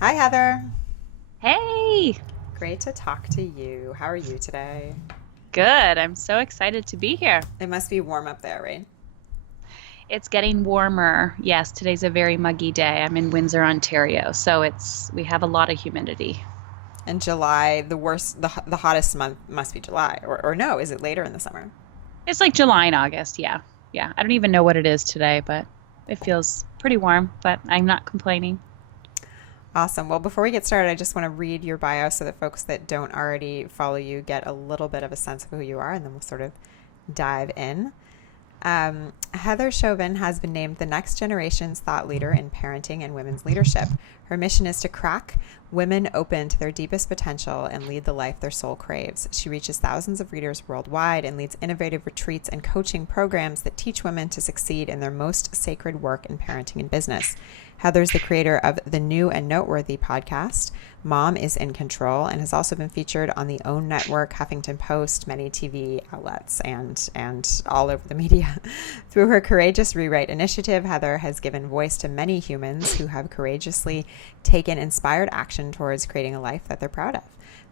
Hi, Heather. Hey, Great to talk to you. How are you today? good. I'm so excited to be here. It must be warm up there, right? It's getting warmer. Yes, today's a very muggy day. I'm in Windsor, Ontario, so we have a lot of humidity. In July, the hottest month must be July. Or no, is it later in the summer? It's like July and August. Yeah. Yeah. I don't even know what it is today, but it feels pretty warm, but I'm not complaining. Awesome. Well, before we get started, I just want to read your bio so that folks that don't already follow you get a little bit of a sense of who you are, and then we'll sort of dive in. Heather Chauvin has been named the next generation's thought leader in parenting and women's leadership. Her mission is to crack women open to their deepest potential and lead the life their soul craves. She reaches thousands of readers worldwide and leads innovative retreats and coaching programs that teach women to succeed in their most sacred work in parenting and business. Heather's the creator of the new and noteworthy podcast, Mom is in Control, and has also been featured on the OWN Network, Huffington Post, many TV outlets, and all over the media. Through her Courageous Rewrite initiative, Heather has given voice to many humans who have courageously taken inspired action towards creating a life that they're proud of.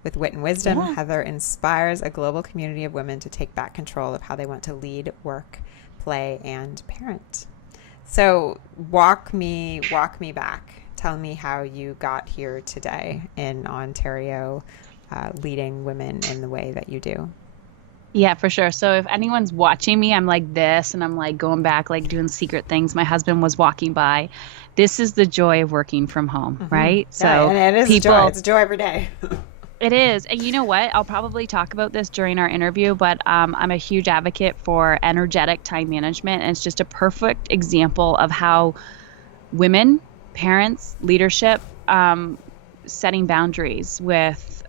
With wit and wisdom, Yeah. Heather inspires a global community of women to take back control of how they want to lead, work, play, and parent. So walk me back. Tell me how you got here today in Ontario, leading women in the way that you do. Yeah, for sure. So if anyone's watching me, I'm like this and I'm like going back, like doing secret things. My husband was walking by. This is the joy of working from home, right? Yeah, So and it is a joy. people It's a joy every day. It is. And you know what? I'll probably talk about this during our interview, but I'm a huge advocate for energetic time management. And it's just a perfect example of how women, parents, leadership, setting boundaries with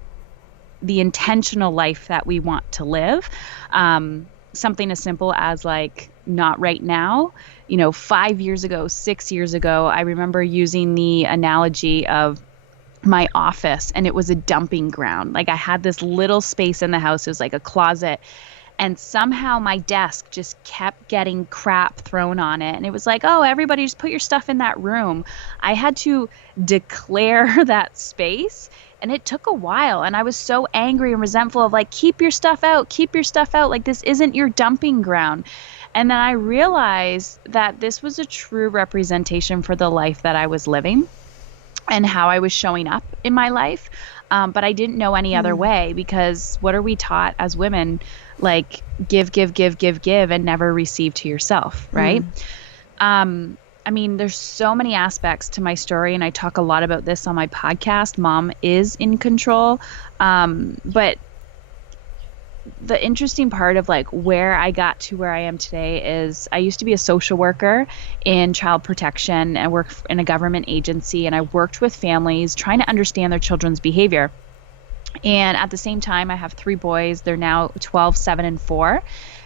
the intentional life that we want to live. Something as simple as like, not right now. 5 years ago, 6 years ago, I remember using the analogy of my office, and it was a dumping ground. Like I had this little space in the house. It was like a closet. And somehow my desk just kept getting crap thrown on it. And it was like, oh, everybody just put your stuff in that room. I had to declare that space. And it took a while. And I was so angry and resentful of like, keep your stuff out, keep your stuff out. Like this isn't your dumping ground. And then I realized that this was a true representation for the life that I was living and how I was showing up in my life. But I didn't know any other way, because what are we taught as women? Like give, give, give, give, give, and never receive to yourself, right? I mean, there's so many aspects to my story, and I talk a lot about this on my podcast, Mom is in Control. But the interesting part of like where I got to where I am today is I used to be a social worker in child protection and work in a government agency, and I worked with families trying to understand their children's behavior. And at the same time, I have three boys. They're now 12, 7, and 4.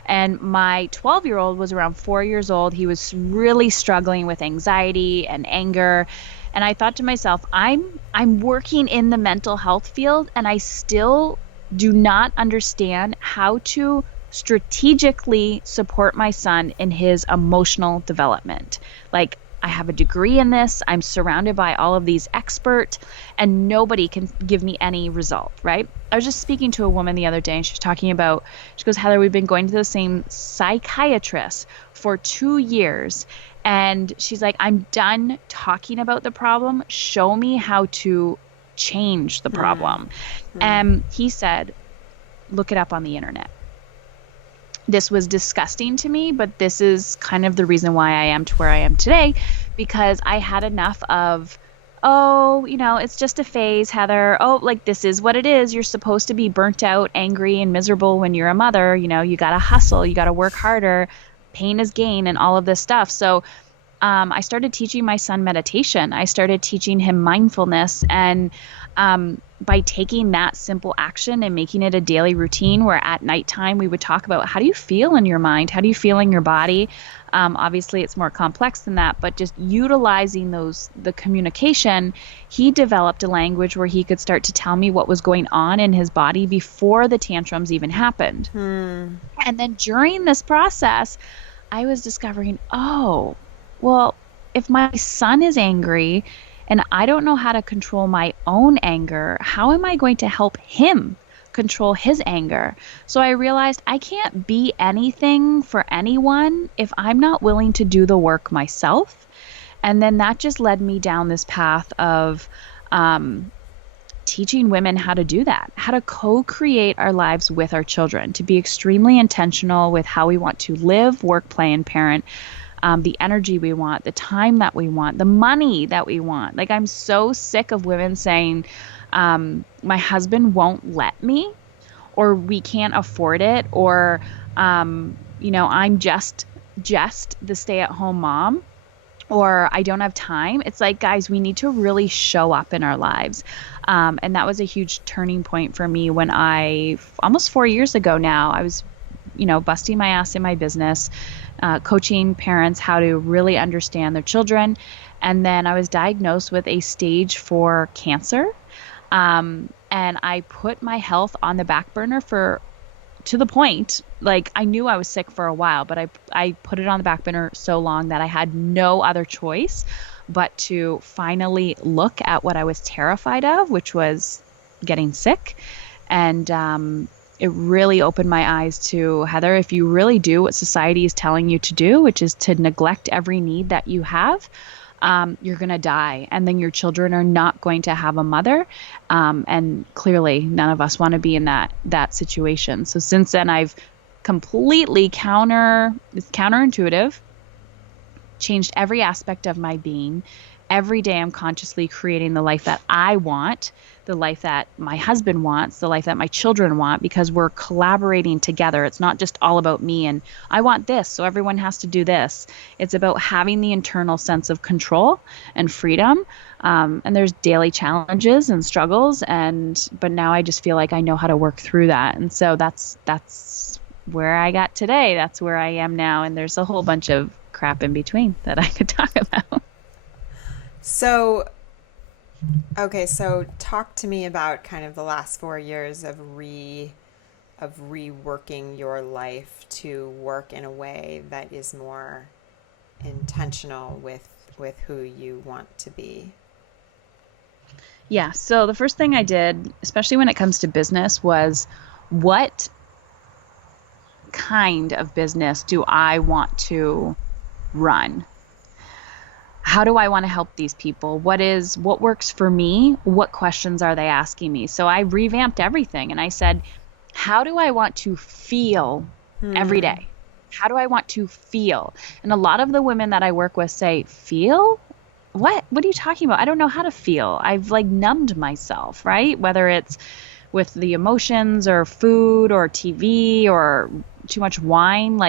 And my 12-year-old was around 4 years old. He was really struggling with anxiety and anger. And I thought to myself, I'm working in the mental health field, and I still do not understand how to strategically support my son in his emotional development. Like, I have a degree in this. I'm surrounded by all of these experts, and nobody can give me any result, right? I was just speaking to a woman the other day, and she was talking about, she goes, Heather, we've been going to the same psychiatrist for 2 years. And she's like, I'm done talking about the problem. Show me how to change the problem. And he said, look it up on the internet. This was disgusting to me, but this is kind of the reason why I am to where I am today, because I had enough of, oh, it's just a phase, Heather. Oh, like this is what it is. You're supposed to be burnt out, angry, and miserable when you're a mother. You got to hustle, you got to work harder. Pain is gain and all of this stuff. So I started teaching my son meditation. I started teaching him mindfulness. And by taking that simple action and making it a daily routine where at nighttime we would talk about, how do you feel in your mind? How do you feel in your body? Obviously, it's more complex than that, but just utilizing the communication, he developed a language where he could start to tell me what was going on in his body before the tantrums even happened. And then during this process, I was discovering, oh, well, if my son is angry and I don't know how to control my own anger, how am I going to help him control his anger? So I realized I can't be anything for anyone if I'm not willing to do the work myself. And then that just led me down this path of teaching women how to do that, how to co-create our lives with our children, to be extremely intentional with how we want to live, work, play, and parent, the energy we want, the time that we want, the money that we want. Like, I'm so sick of women saying, my husband won't let me, or we can't afford it, or, I'm just the stay-at-home mom, or I don't have time. It's like, guys, we need to really show up in our lives. And that was a huge turning point for me when almost 4 years ago now, I was, busting my ass in my business, coaching parents how to really understand their children. And then I was diagnosed with a stage 4 cancer. And I put my health on the back burner to the point, like, I knew I was sick for a while, but I put it on the back burner so long that I had no other choice but to finally look at what I was terrified of, which was getting sick. And it really opened my eyes to, Heather, if you really do what society is telling you to do, which is to neglect every need that you have, you're going to die, and then your children are not going to have a mother. And clearly none of us want to be in that situation. So since then, I've completely it's counterintuitive, changed every aspect of my being. Every day I'm consciously creating the life that I want, the life that my husband wants, the life that my children want, because we're collaborating together. It's not just all about me and I want this, so everyone has to do this. It's about having the internal sense of control and freedom. And there's daily challenges and struggles, but now I just feel like I know how to work through that. And so that's where I got today. That's where I am now. And there's a whole bunch of crap in between that I could talk about. So talk to me about kind of the last 4 years of reworking your life to work in a way that is more intentional with who you want to be. Yeah. So the first thing I did, especially when it comes to business, was what kind of business do I want to run? How do I want to help these people? What works for me? What questions are they asking me? So I revamped everything and I said, how do I want to feel every day? How do I want to feel? And a lot of the women that I work with say, feel? What are you talking about? I don't know how to feel. I've numbed myself, right? Whether it's with the emotions or food or TV or too much wine,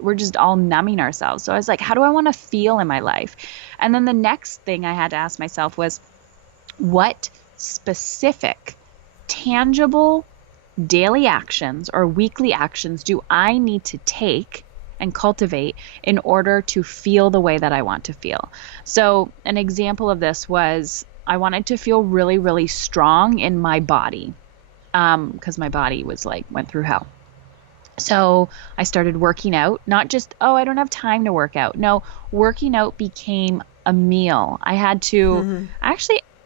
we're just all numbing ourselves. So I was like, how do I want to feel in my life? And then the next thing I had to ask myself was, what specific, tangible daily actions or weekly actions do I need to take and cultivate in order to feel the way that I want to feel? So an example of this was, I wanted to feel really, really strong in my body, because my body was went through hell. So I started working out, not just, I don't have time to work out. No, working out became a meal. I had to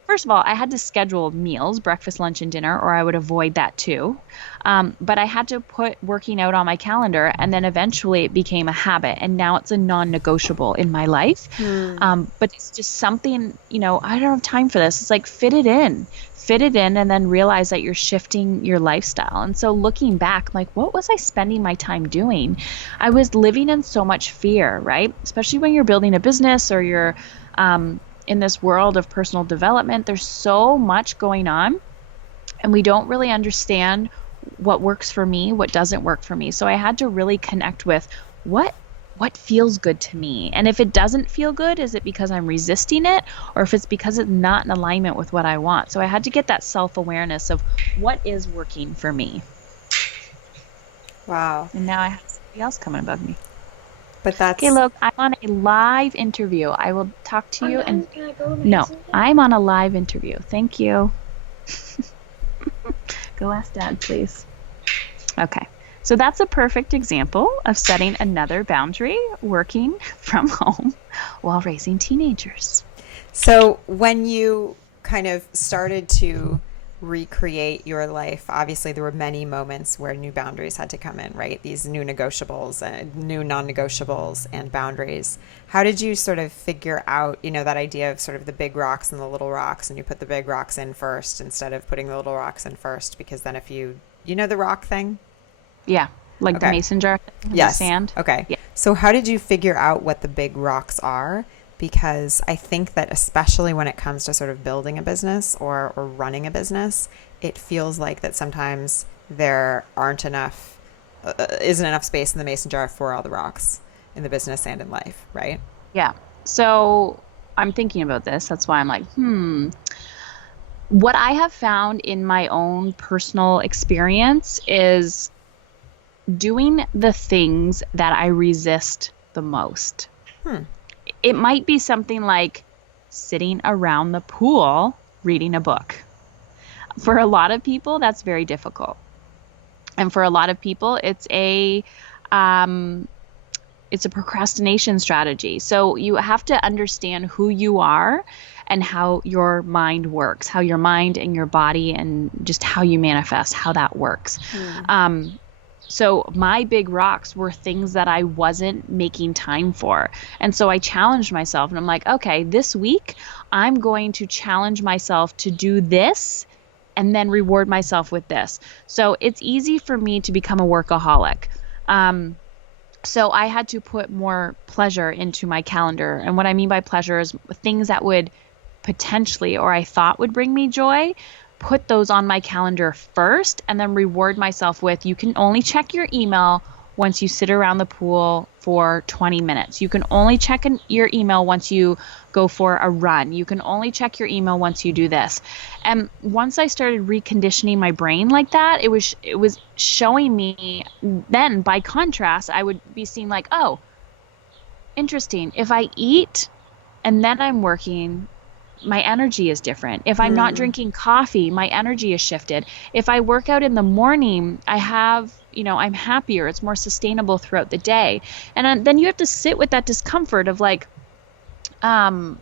first of all, I had to schedule meals, breakfast, lunch, and dinner, or I would avoid that too. But I had to put working out on my calendar, and then eventually it became a habit, and now it's a non-negotiable in my life. But it's just something, I don't have time for this. It's fit it in, and then realize that you're shifting your lifestyle. And so looking back, what was I spending my time doing? I was living in so much fear, right? Especially when you're building a business or you're in this world of personal development. There's so much going on, and we don't really understand what works for me, what doesn't work for me. So I had to really connect with what feels good to me. And if it doesn't feel good, is it because I'm resisting it, or if it's because it's not in alignment with what I want? So I had to get that self-awareness of what is working for me. Wow. And now I have somebody else coming above me. But that's... Okay, look, I'm on a live interview. I will talk to you. And no, I'm on a live interview. Thank you. Go ask Dad, please. Okay. So that's a perfect example of setting another boundary, working from home while raising teenagers. So when you kind of started to recreate your life, obviously there were many moments where new boundaries had to come in, right? These new negotiables and new non-negotiables and boundaries. How did you sort of figure out, that idea of sort of the big rocks and the little rocks, and you put the big rocks in first instead of putting the little rocks in first? Because then if the rock thing? Yeah, like Okay. the mason jar, the Yes. sand. Okay. Yeah. So how did you figure out what the big rocks are? Because I think that especially when it comes to sort of building a business or running a business, it feels like that sometimes there isn't enough space in the mason jar for all the rocks in the business and in life, right? Yeah. So I'm thinking about this. That's why I'm like, What I have found in my own personal experience is doing the things that I resist the most. Hmm. It might be something like sitting around the pool reading a book. For a lot of people, that's very difficult. And for a lot of people, it's a procrastination strategy. So you have to understand who you are and how your mind works, how your mind and your body and just how you manifest, how that works. So my big rocks were things that I wasn't making time for. And so I challenged myself and I'm like, okay, this week I'm going to challenge myself to do this and then reward myself with this. So it's easy for me to become a workaholic. So I had to put more pleasure into my calendar. And what I mean by pleasure is things that would potentially, or I thought would bring me joy, put those on my calendar first and then reward myself with, you can only check your email once you sit around the pool for 20 minutes. You can only check your email once you go for a run. You can only check your email once you do this. And once I started reconditioning my brain like that, it was showing me, then by contrast, I would be seeing like, oh, interesting. If I eat and then I'm working, my energy is different. If I'm not drinking coffee, my energy is shifted. If I work out in the morning, I'm happier. It's more sustainable throughout the day. And then you have to sit with that discomfort of like, oh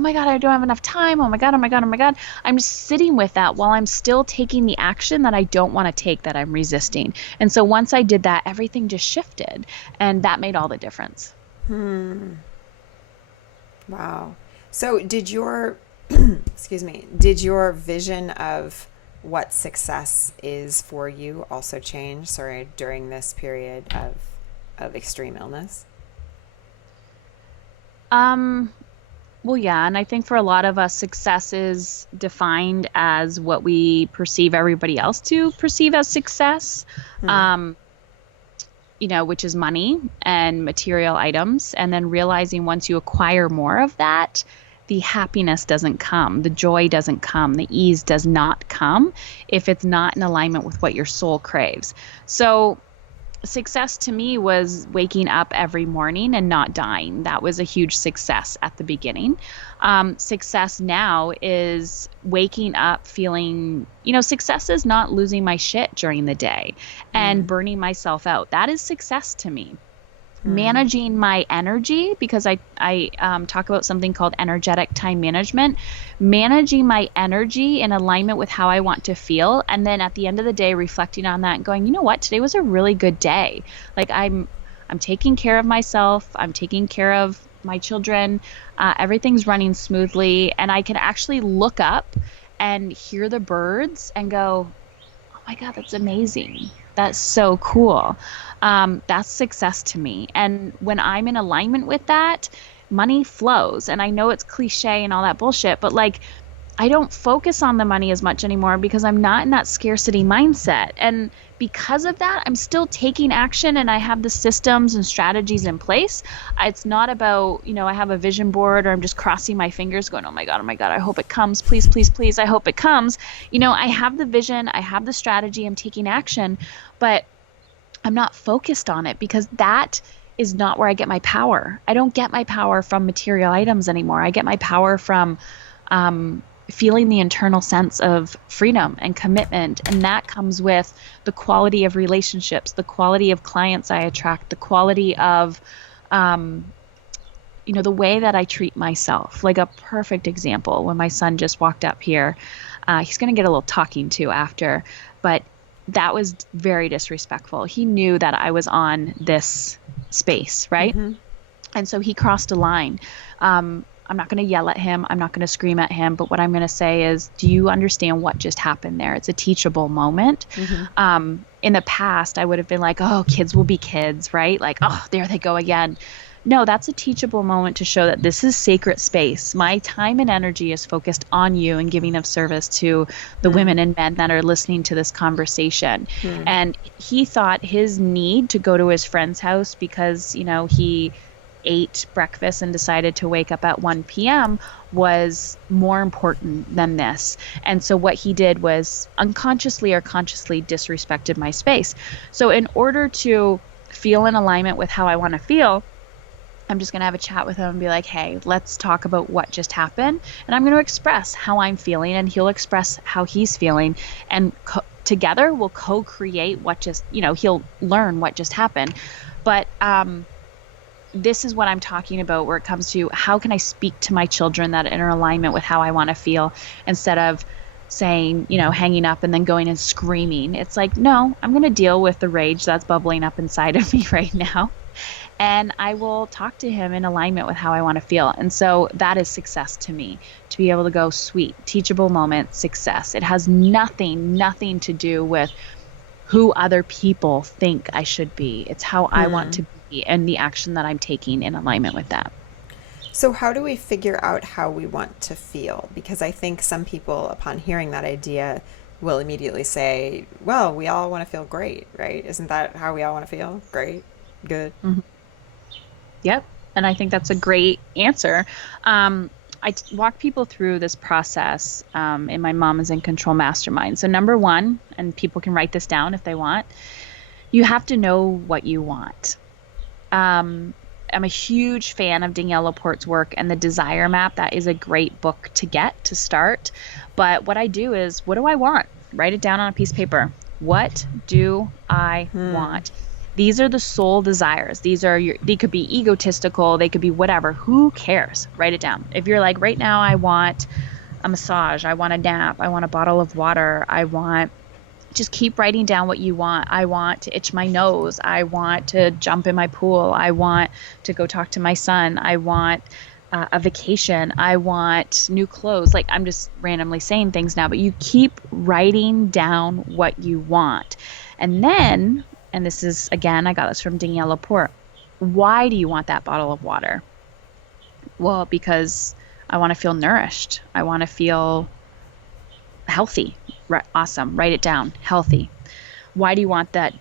my God, I don't have enough time. Oh my God, oh my God, oh my God. I'm just sitting with that while I'm still taking the action that I don't want to take, that I'm resisting. And so once I did that, everything just shifted and that made all the difference. Wow. So did your vision of what success is for you also change, during this period of extreme illness? Well, yeah. And I think for a lot of us, success is defined as what we perceive everybody else to perceive as success. Which is money and material items. And then realizing once you acquire more of that, the happiness doesn't come, the joy doesn't come, the ease does not come if it's not in alignment with what your soul craves. So success to me was waking up every morning and not dying. That was a huge success at the beginning. Success now is waking up feeling, success is not losing my shit during the day and burning myself out. That is success to me. Managing my energy, because I talk about something called energetic time management, managing my energy in alignment with how I want to feel. And then at the end of the day, reflecting on that and going, you know what, today was a really good day. Like I'm taking care of myself. I'm taking care of my children. Everything's running smoothly. And I can actually look up and hear the birds and go, oh my God, that's amazing. That's so cool. That's success to me. And when I'm in alignment with that, money flows. And I know it's cliche and all that bullshit, but like, I don't focus on the money as much anymore because I'm not in that scarcity mindset. And because of that, I'm still taking action and I have the systems and strategies in place. It's not about, I have a vision board or I'm just crossing my fingers going, oh my God, I hope it comes. Please, please, please. I hope it comes. I have the vision, I have the strategy, I'm taking action, but I'm not focused on it because that is not where I get my power. I don't get my power from material items anymore. I get my power from, feeling the internal sense of freedom and commitment. And that comes with the quality of relationships, the quality of clients I attract, the quality of, the way that I treat myself. Like a perfect example, when my son just walked up here, he's going to get a little talking to after, but that was very disrespectful. He knew that I was on this space, right? Mm-hmm. And so he crossed a line. I'm not going to yell at him. I'm not going to scream at him. But what I'm going to say is, do you understand what just happened there? It's a teachable moment. Mm-hmm. In the past, I would have been like, oh, kids will be kids, right? Like, oh, there they go again. No, that's a teachable moment to show that this is sacred space. My time and energy is focused on you and giving of service to the women and men that are listening to this conversation. And he thought his need to go to his friend's house because, he ate breakfast and decided to wake up at 1 p.m. was more important than this. And so what he did was unconsciously or consciously disrespected my space. So in order to feel in alignment with how I want to feel, I'm just going to have a chat with him and be like, hey, let's talk about what just happened. And I'm going to express how I'm feeling, and he'll express how he's feeling. And together we'll co-create what just, he'll learn what just happened. But this is what I'm talking about, where it comes to how can I speak to my children that are in alignment with how I want to feel, instead of saying, hanging up and then going and screaming. It's like, no, I'm going to deal with the rage that's bubbling up inside of me right now. And I will talk to him in alignment with how I want to feel. And so that is success to me, to be able to go, sweet, teachable moment, success. It has nothing to do with who other people think I should be. It's how I want to be and the action that I'm taking in alignment with that. So how do we figure out how we want to feel? Because I think some people, upon hearing that idea, will immediately say, well, we all want to feel great, right? Isn't that how we all want to feel? Great, good. Mm-hmm. Yep. And I think that's a great answer. I walk people through this process in my Mom is in Control Mastermind. So number one, and people can write this down if they want, you have to know what you want. I'm a huge fan of Danielle Laporte's work and the Desire Map. That is a great book to get to start. But what I do is, what do I want? Write it down on a piece of paper. What do I want? These are the soul desires. They could be egotistical. They could be whatever. Who cares? Write it down. If you're like, right now I want a massage, I want a nap, I want a bottle of water, just keep writing down what you want. I want to itch my nose. I want to jump in my pool. I want to go talk to my son. I want a vacation. I want new clothes. Like, I'm just randomly saying things now, but you keep writing down what you want. And then, and this is, again, I got this from Danielle Laporte. Why do you want that bottle of water? Well, because I want to feel nourished. I want to feel healthy. Awesome. Write it down. Healthy. Why do you want that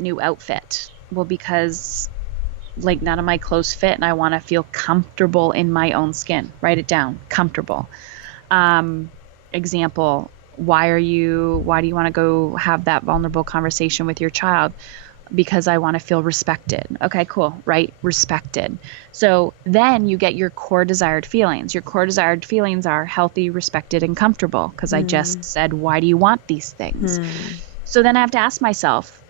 new outfit? Well, because like none of my clothes fit and I want to feel comfortable in my own skin. Write it down. Comfortable. Example. Why do you want to go have that vulnerable conversation with your child? Because I want to feel respected. Okay, cool. Right? Respected. So then you get your core desired feelings. Your core desired feelings are healthy, respected, and comfortable, because I just said, why do you want these things? So then I have to ask myself,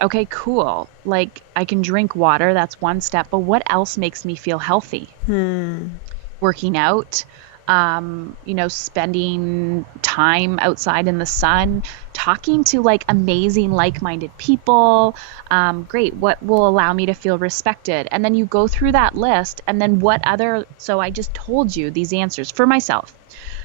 okay, cool. Like, I can drink water. That's one step. But what else makes me feel healthy? Working out. Spending time outside in the sun, talking to like amazing, like-minded people. Great. What will allow me to feel respected? And then you go through that list, and then so I just told you these answers for myself.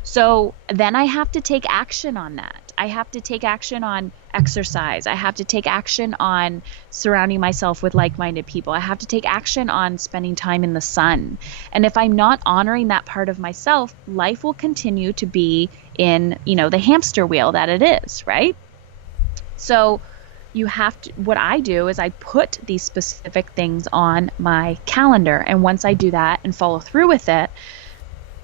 So then I have to take action on that. I have to take action on exercise. I have to take action on surrounding myself with like-minded people. I have to take action on spending time in the sun. And if I'm not honoring that part of myself, life will continue to be in, the hamster wheel that it is, right? So what I do is I put these specific things on my calendar. And once I do that and follow through with it,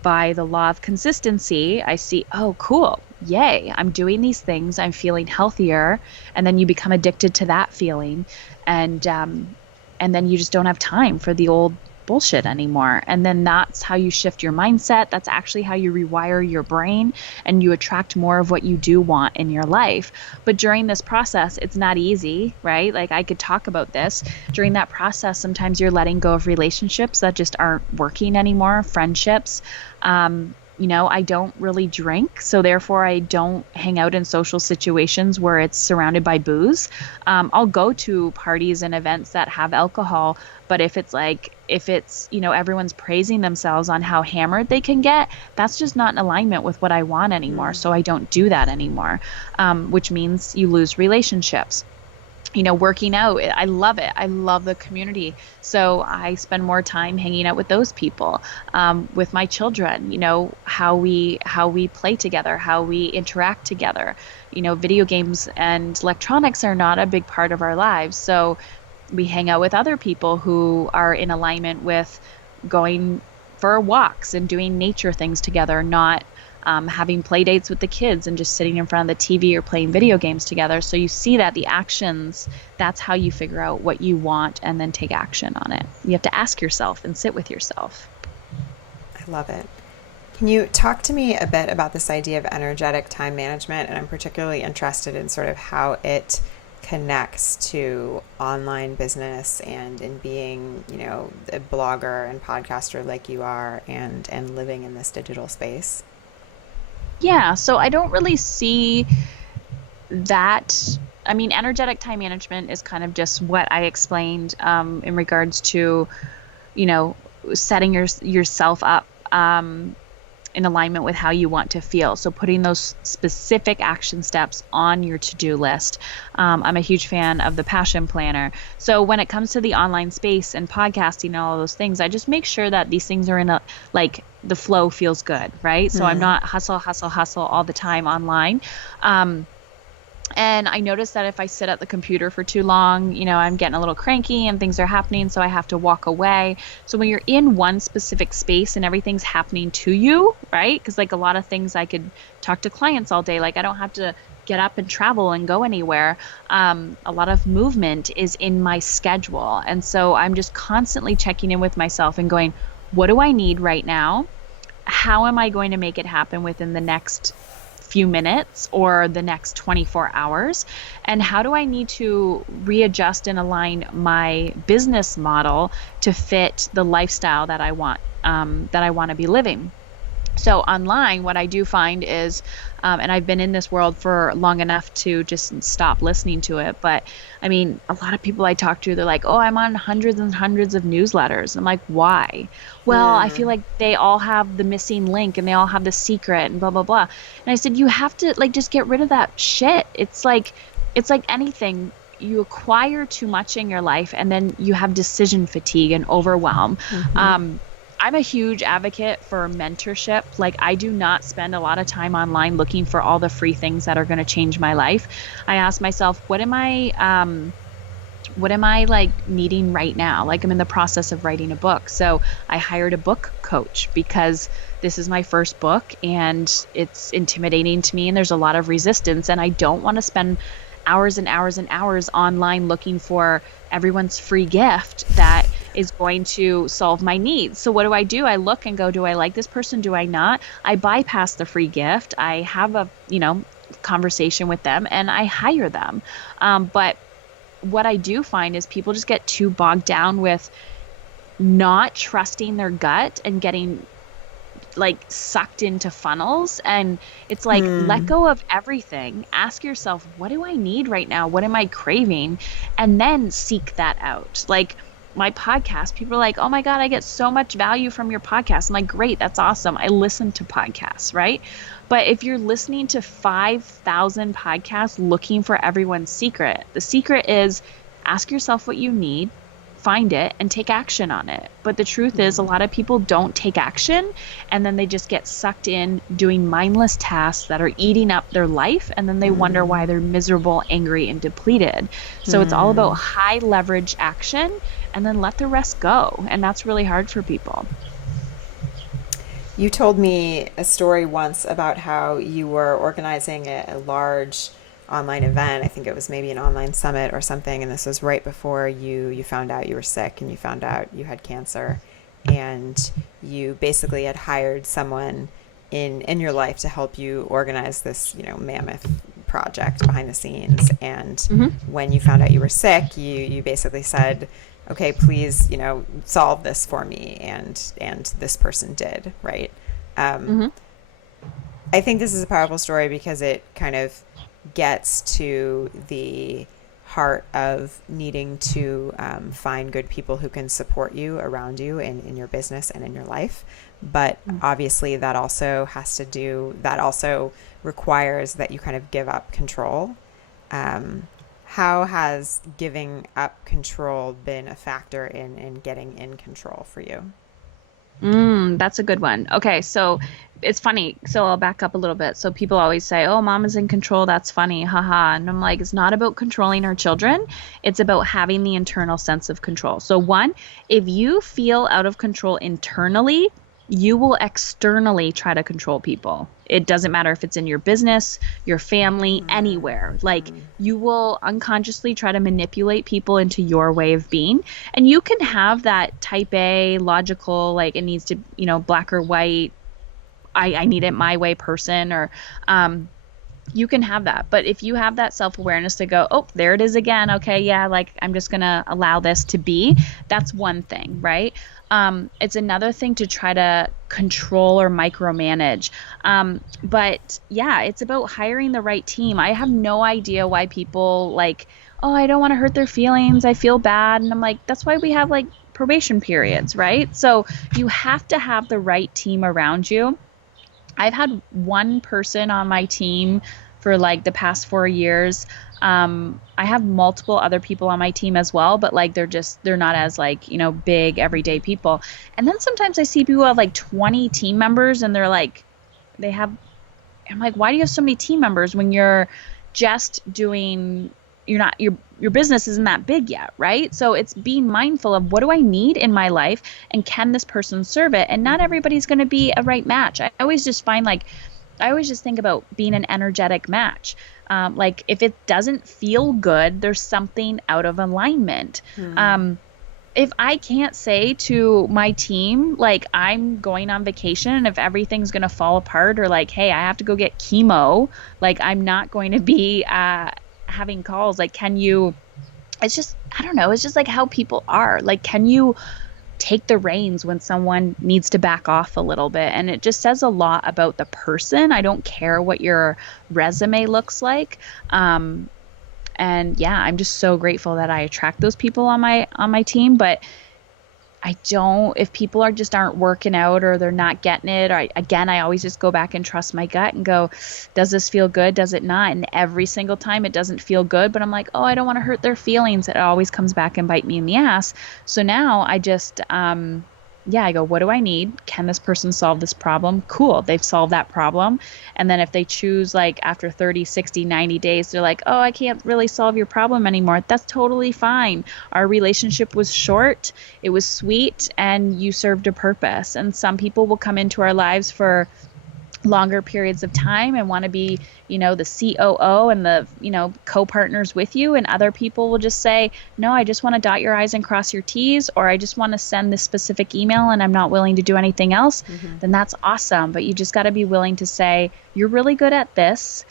by the law of consistency, I see, oh, cool. Yay, I'm doing these things. I'm feeling healthier. And then you become addicted to that feeling. And then you just don't have time for the old bullshit anymore. And then that's how you shift your mindset. That's actually how you rewire your brain, and you attract more of what you do want in your life. But during this process, it's not easy, right? Like, I could talk about this. During that process, sometimes you're letting go of relationships that just aren't working anymore, friendships. I don't really drink, so therefore I don't hang out in social situations where it's surrounded by booze. I'll go to parties and events that have alcohol, but if it's everyone's praising themselves on how hammered they can get, that's just not in alignment with what I want anymore. So I don't do that anymore, which means you lose relationships. Working out, I love it. I love the community. So I spend more time hanging out with those people, with my children, how we play together, how we interact together. Video games and electronics are not a big part of our lives. So we hang out with other people who are in alignment with going for walks and doing nature things together, not having play dates with the kids and just sitting in front of the TV or playing video games together. So you see that the actions, that's how you figure out what you want and then take action on it. You have to ask yourself and sit with yourself. I love it. Can you talk to me a bit about this idea of energetic time management? And I'm particularly interested in sort of how it connects to online business and in being, a blogger and podcaster like you are, and living in this digital space. Yeah, so I don't really see that. I mean, energetic time management is kind of just what I explained in regards to, setting yourself up in alignment with how you want to feel. So putting those specific action steps on your to-do list. I'm a huge fan of the Passion Planner. So when it comes to the online space and podcasting and all of those things, I just make sure that these things are in the flow feels good, right? So I'm not hustle all the time online. And I noticed that if I sit at the computer for too long, I'm getting a little cranky and things are happening, so I have to walk away. So when you're in one specific space and everything's happening to you, right? Because a lot of things, I could talk to clients all day. I don't have to get up and travel and go anywhere. A lot of movement is in my schedule. And so I'm just constantly checking in with myself and going, what do I need right now? How am I going to make it happen within the next few minutes or the next 24 hours? And how do I need to readjust and align my business model to fit the lifestyle that I want to be living? So online, what I do find is, and I've been in this world for long enough to just stop listening to it, but I mean, a lot of people I talk to, they're like, oh, I'm on hundreds and hundreds of newsletters. I'm like, why? Well, I feel like they all have the missing link and they all have the secret and blah, blah, blah. And I said, you have to just get rid of that shit. It's like anything. You acquire too much in your life and then you have decision fatigue and overwhelm. I'm a huge advocate for mentorship. I do not spend a lot of time online looking for all the free things that are going to change my life. I ask myself, what am I needing right now? I'm in the process of writing a book. So I hired a book coach because this is my first book and it's intimidating to me and there's a lot of resistance, and I don't want to spend hours and hours and hours online looking for everyone's free gift that is going to solve my needs. So what do? I look and go, do I like this person? Do I not? I bypass the free gift. I have a, conversation with them and I hire them. But what I do find is people just get too bogged down with not trusting their gut and getting sucked into funnels. And it's let go of everything. Ask yourself, what do I need right now? What am I craving? And then seek that out. My podcast, people are like, oh my God, I get so much value from your podcast. I'm like, great, that's awesome. I listen to podcasts, right? But if you're listening to 5,000 podcasts looking for everyone's secret, the secret is ask yourself what you need, find it, and take action on it. But the truth is, a lot of people don't take action, and then they just get sucked in doing mindless tasks that are eating up their life, and then they wonder why they're miserable, angry, and depleted. So it's all about high leverage action, and then let the rest go. And that's really hard for people. You told me a story once about how you were organizing a large online event. I think it was maybe an online summit or something. And this was right before you found out you were sick and you found out you had cancer. and you basically had hired someone in your life to help you organize this, mammoth project behind the scenes. And when you found out you were sick, you basically said, okay, please, solve this for me. And this person did, right? I think this is a powerful story because it kind of gets to the heart of needing to find good people who can support you around you in your business and in your life. But obviously that also requires that you kind of give up control. How has giving up control been a factor in getting in control for you? That's a good one. Okay, so it's funny. So I'll back up a little bit. So people always say, "Oh, mom is in control. That's funny." Haha. And I'm like, it's not about controlling our children. It's about having the internal sense of control. So one, if you feel out of control internally, you will externally try to control people. It doesn't matter if it's in your business, your family, anywhere. Like you will unconsciously try to manipulate people into your way of being. And you can have that type A, logical, like it needs to, black or white, I need it my way person, or you can have that. But if you have that self-awareness to go, oh, there it is again. Okay, yeah, like I'm just going to allow this to be. That's one thing, right? It's another thing to try to control or micromanage. But yeah, it's about hiring the right team. I have no idea why people like, oh, I don't want to hurt their feelings. I feel bad. And I'm like, that's why we have like probation periods, right? So you have to have the right team around you. I've had one person on my team for like the past 4 years. I have multiple other people on my team as well, but like they're not as like, big everyday people. And then sometimes I see people have like 20 team members and they're like, I'm like, why do you have so many team members when you're just doing, your business isn't that big yet, right? So it's being mindful of what do I need in my life and can this person serve it? And not everybody's going to be a right match. I always just think about being an energetic match. Like if it doesn't feel good, there's something out of alignment. If I can't say to my team, like I'm going on vacation and if everything's going to fall apart or like, hey, I have to go get chemo, like I'm not going to be having calls. Like, it's just, I don't know. It's just like how people are. Like, can you take the reins when someone needs to back off a little bit? And it just says a lot about the person. I don't care what your resume looks like. And yeah, I'm just so grateful that I attract those people on my team. But if people aren't working out or they're not getting it, I always just go back and trust my gut and go, does this feel good? Does it not? And every single time it doesn't feel good, but I'm like, oh, I don't want to hurt their feelings. It always comes back and bite me in the ass. So now I just, I go, what do I need? Can this person solve this problem? Cool. They've solved that problem. And then if they choose like after 30, 60, 90 days, they're like, oh, I can't really solve your problem anymore. That's totally fine. Our relationship was short. It was sweet and you served a purpose. And some people will come into our lives for longer periods of time and want to be, the COO and the, co-partners with you. And other people will just say, no, I just want to dot your I's and cross your T's, or I just want to send this specific email and I'm not willing to do anything else. Then that's awesome. But you just got to be willing to say, you're really good at this,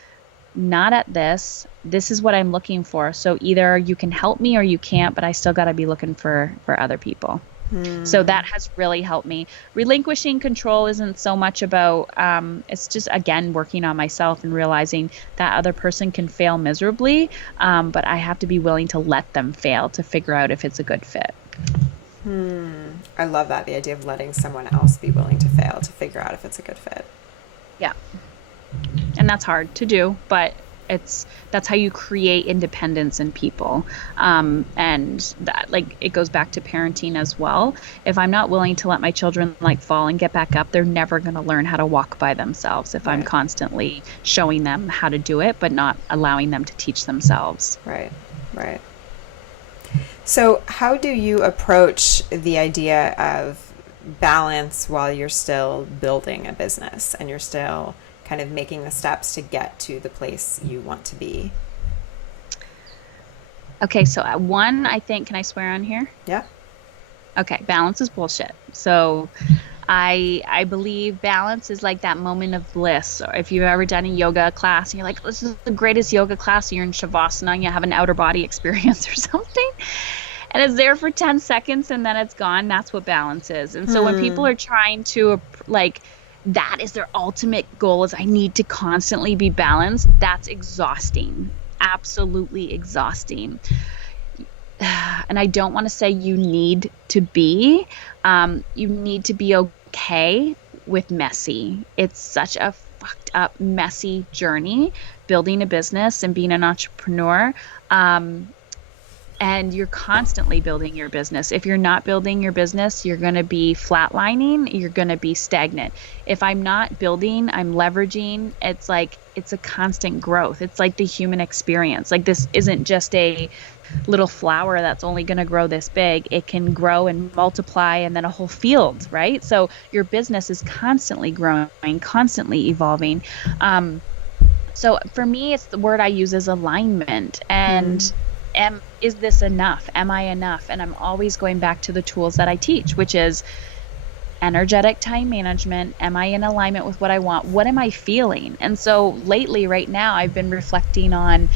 not at this. This is what I'm looking for. So either you can help me or you can't, but I still got to be looking for other people. So that has really helped me. Relinquishing control isn't so much about, it's just, again, working on myself and realizing that other person can fail miserably, but I have to be willing to let them fail to figure out if it's a good fit. I love that, the idea of letting someone else be willing to fail to figure out if it's a good fit. Yeah. And that's hard to do, but that's how you create independence in people. And that, like, it goes back to parenting as well. If I'm not willing to let my children like fall and get back up, they're never going to learn how to walk by themselves if I'm constantly showing them how to do it, but not allowing them to teach themselves. Right. So how do you approach the idea of balance while you're still building a business and you're still kind of making the steps to get to the place you want to be? Okay, so one, I think, can I swear on here? Yeah. Okay, balance is bullshit. So I believe balance is like that moment of bliss. Or if you've ever done a yoga class and you're like, this is the greatest yoga class, you're in Shavasana, you have an outer body experience or something, and it's there for 10 seconds and then it's gone. That's what balance is. And so when people are trying to like, that is their ultimate goal is I need to constantly be balanced, that's exhausting. Absolutely exhausting. And I don't want to say you need to be, you need to be okay with messy. It's such a fucked up, messy journey, building a business and being an entrepreneur. And you're constantly building your business. If you're not building your business, you're going to be flatlining, you're going to be stagnant. If I'm not building, I'm leveraging. It's like, it's a constant growth. It's like the human experience. Like this isn't just a little flower that's only going to grow this big. It can grow and multiply and then a whole field, right? So your business is constantly growing, constantly evolving. So for me, it's the word I use is alignment. And is this enough? Am I enough? And I'm always going back to the tools that I teach, which is energetic time management. Am I in alignment with what I want? What am I feeling? And so lately, right now, I've been reflecting on,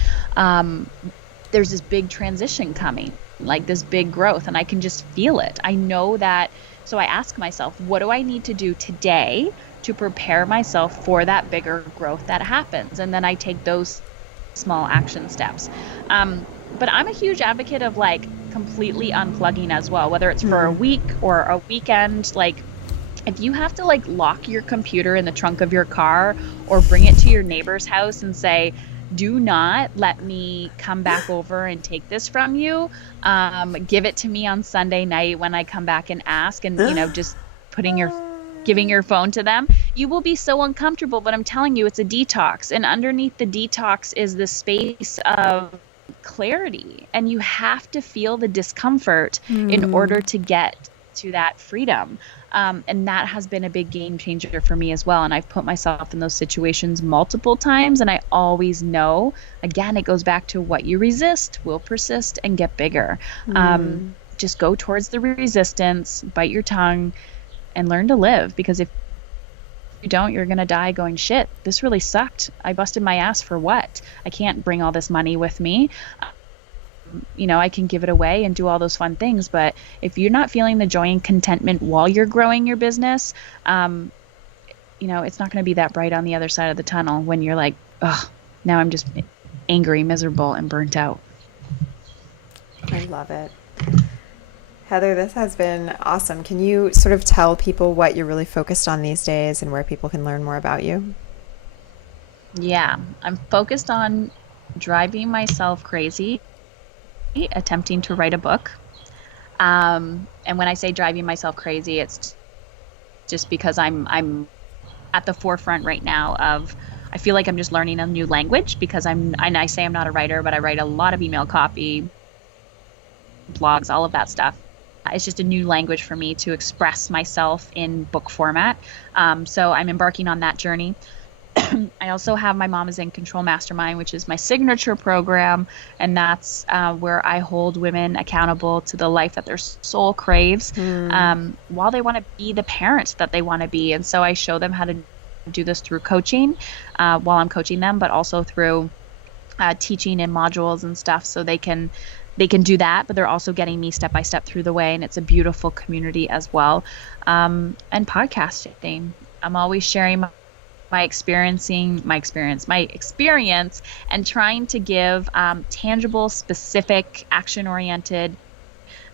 there's this big transition coming, like this big growth, and I can just feel it. I know that. So I ask myself, what do I need to do today to prepare myself for that bigger growth that happens? And then I take those small action steps. But I'm a huge advocate of like completely unplugging as well, whether it's for a week or a weekend. Like if you have to like lock your computer in the trunk of your car or bring it to your neighbor's house and say, do not let me come back over and take this from you. Give it to me on Sunday night when I come back and ask, and, you know, just giving your phone to them. You will be so uncomfortable, but I'm telling you, it's a detox. And underneath the detox is the space of clarity. And you have to feel the discomfort in order to get to that freedom. And that has been a big game changer for me as well. And I've put myself in those situations multiple times. And I always know, again, it goes back to what you resist will persist and get bigger. Just go towards the resistance, bite your tongue, and learn to live. Because if you don't, you're going to die going, shit, this really sucked. I busted my ass for what? I can't bring all this money with me. You know, I can give it away and do all those fun things. But if you're not feeling the joy and contentment while you're growing your business, you know, it's not going to be that bright on the other side of the tunnel when you're like, oh, now I'm just angry, miserable, and burnt out. I love it. Heather, this has been awesome. Can you sort of tell people what you're really focused on these days and where people can learn more about you? Yeah, I'm focused on driving myself crazy, attempting to write a book. And when I say driving myself crazy, it's just because I'm at the forefront right now of, I feel like I'm just learning a new language, because I say I'm not a writer, but I write a lot of email copy, blogs, all of that stuff. It's just a new language for me to express myself in book format. So I'm embarking on that journey. I also have my Mom is in Control Mastermind, which is my signature program. And that's where I hold women accountable to the life that their soul craves while they want to be the parents that they want to be. And so I show them how to do this through coaching while I'm coaching them, but also through teaching in modules and stuff, so they can do that, but they're also getting me step by step through the way. And it's a beautiful community as well. And podcasting, I'm always sharing my experience and trying to give tangible, specific, action-oriented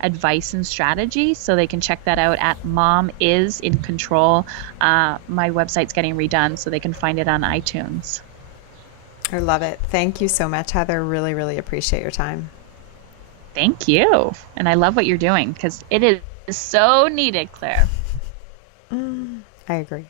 advice and strategy. So they can check that out at Mom is in Control. My website's getting redone, so they can find it on iTunes. I love it. Thank you so much, Heather. Really, really appreciate your time. Thank you. And I love what you're doing, because it is so needed, Claire. I agree.